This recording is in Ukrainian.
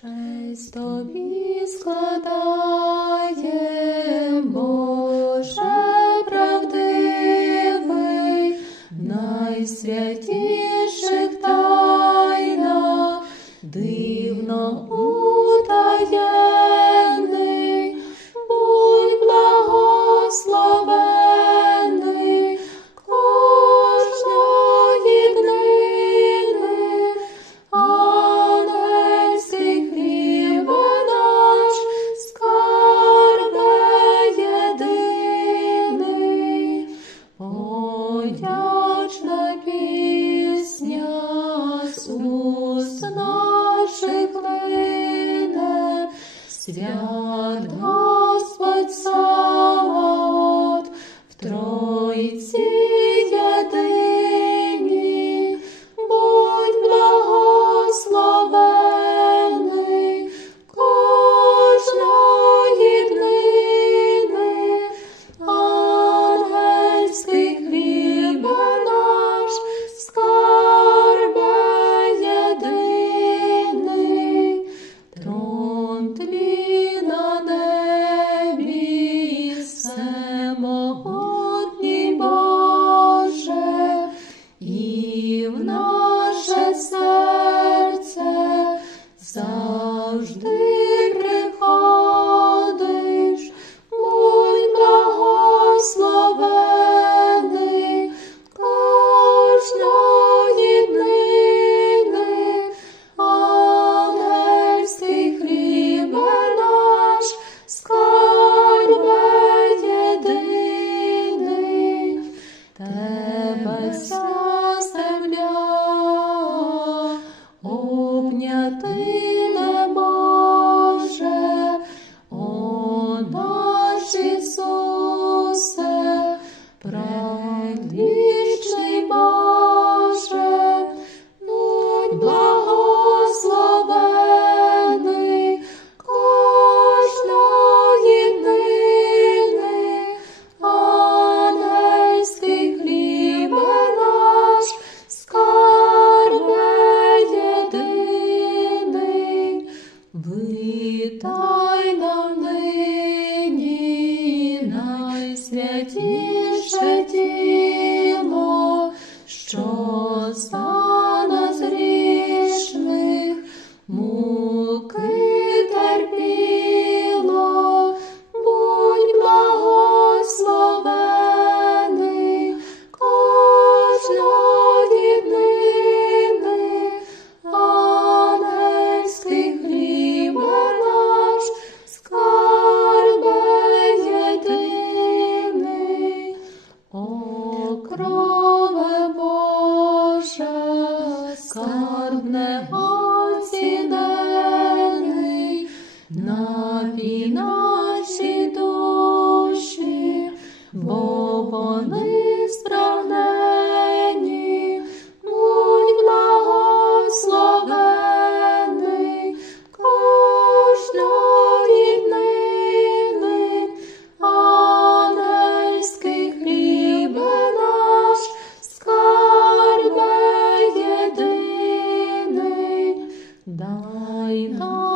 Честь тобі складаєм, Боже правдивий, в найсвятіших тайнах, дивно утаєнний, будь благословений кожної днини. Ангельський хлібе наш, скарбе єдиний, подячна пісня з уст наших лине. Свят Господь Саваоф, в Троїці єдиній, будь благословений кожної днини. Ангельський хлібе наш, скарбе єдиний, трон твій на небі, всемогутній Боже, і в наше серце завжди приходиш. Будь благословений кожної днини. Ангельський хлібе наш, скарбе єдиний, тебе вся земля обняти не може. О наш Ісусе, предвічний Боже, будь благословений кожної днини. Ангельський хлібе наш, скарбе єдиний, витай нам нині найсвятіше тіло, що за нас грішних муки терпіло. Будь благословений кожної днини. Ангельський хлібе наш, скарбе єдиний. О, крове Божа, скарб неоцінений, напій наші душі, бо вони спрагнені. Будь благословений кожної днини. Ангельський хлібе наш, скарбе єдиний, дай нам